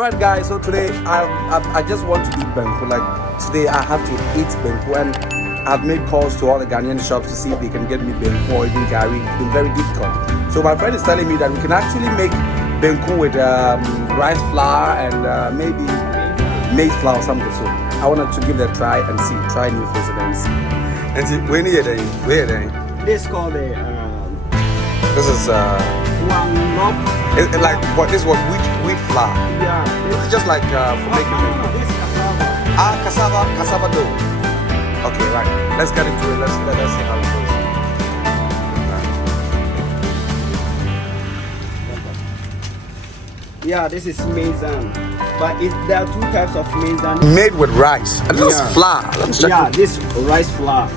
Alright guys, so today I just want to eat Banku. Like today I have to eat Banku, and I've made calls to all the Ghanaian shops to see if they can get me Banku or even Gary. It's been very difficult. So my friend is telling me that we can actually make Banku with rice flour and maybe maize flour or something. So I wanted to give it a try and see, try new things and then see. And see, where are they? This is called a This is like what? This is what wheat flour. yeah. It's just like for making. No, this is cassava. Cassava dough. Okay, right. Let's get into it. Let's see how it goes. Yeah, this is maize, but there are two types of maize. Made with rice. And this is flour. Let me check. Yeah, this rice flour.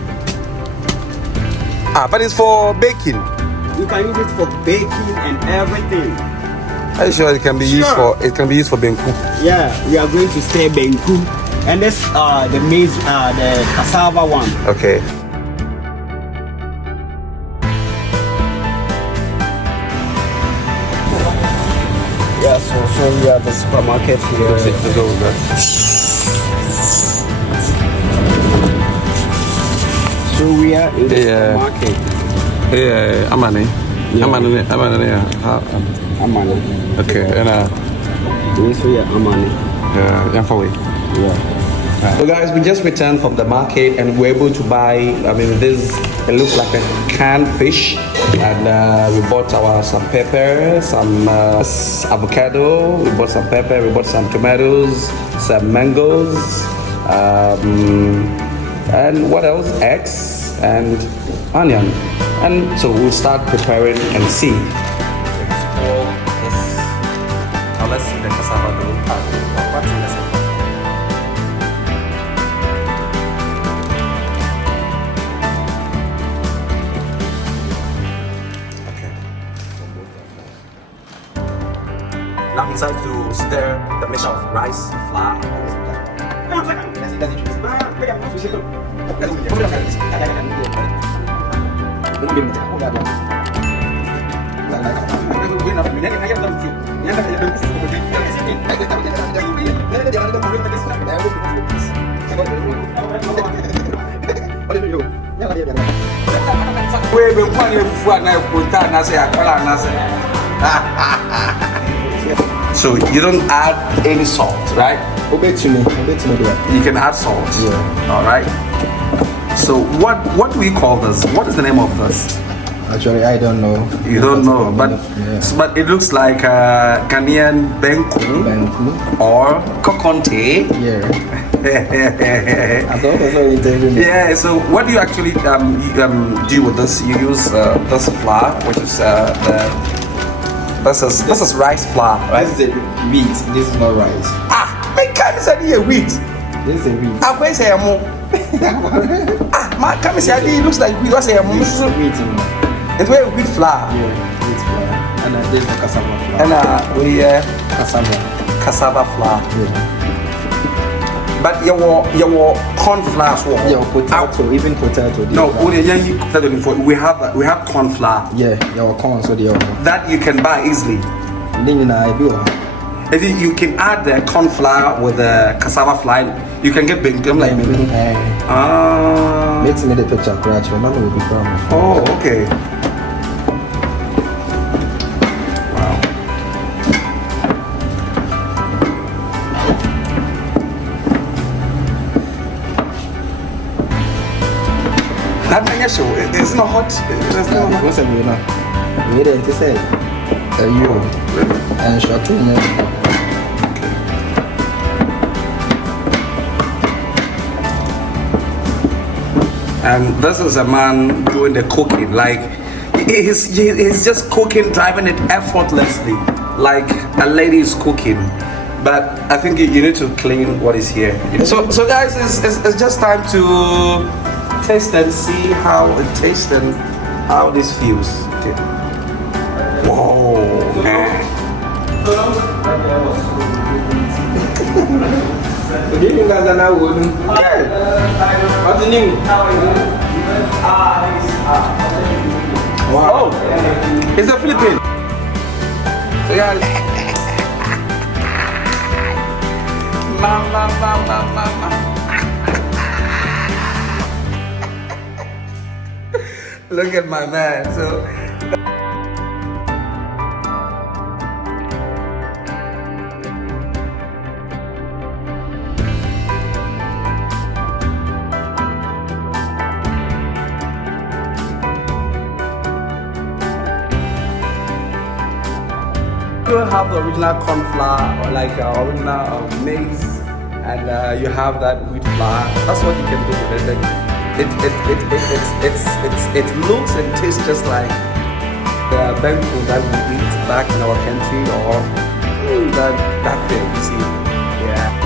But it's for baking. You can use it for baking and everything. Are you sure it can be used for? It can be used for Banku. Yeah, we are going to stir Banku, and this the maize, the cassava one. Okay. Yeah, so we are the supermarket here. So we are in the supermarket. Yeah, Amani. Amani. Okay, and This we are Amani. yeah. So guys, we just returned from the market and we're able to buy. It looks like a canned fish, and we bought some pepper, some avocado. We bought some pepper. We bought some tomatoes, some mangoes, and what else? Eggs and onion. And so we'll start preparing and see. Now let's see the cassava dough. What's in this? Okay. Now he decides to stir the mixture of rice, flour. So you don't add any salt, right? You can add salt. Yeah. All right. So what do we call this? What is the name of this? Actually, I don't know. You don't know, but it looks like Ghanaian Banku or kokonte. Yeah. I thought it was very interesting. Yeah. So what do you actually do with this? You use this flour, which is this is rice flour, right? This is wheat. This is not rice. I can't say wheat. This is wheat. I'm going to say more. My come say it looks like wheat. What's say more? This is wheat. It's very wheat flour. Yeah, wheat flour. And this is the cassava flour. And we cassava flour. Yeah. But your corn flour as well. Your potato, even potato. No, we have corn flour. Yeah, your corn, so that you can buy easily. You can add the corn flour with the cassava flour. You can get big. Like makes me the picture crash. Remember, will be proud. Oh, okay. Wow. It's not hot. It's not hot. What's a winner? We didn't say you and shot 2 minutes. And this is a man doing the cooking. Like he's just cooking, driving it effortlessly, like a lady is cooking. But I think you need to clean what is here. So guys, it's just time to taste and see how it tastes and how this feels. Okay. Whoa, man. Good evening, guys. And I would. What's the name? Wow. It's a Philippine. So yeah. Look at my man. So you have the original corn flour or like original maize, and you have that wheat flour. That's what you can do with it. It looks and tastes just like the banku that we eat back in our country, or that thing you see. Yeah.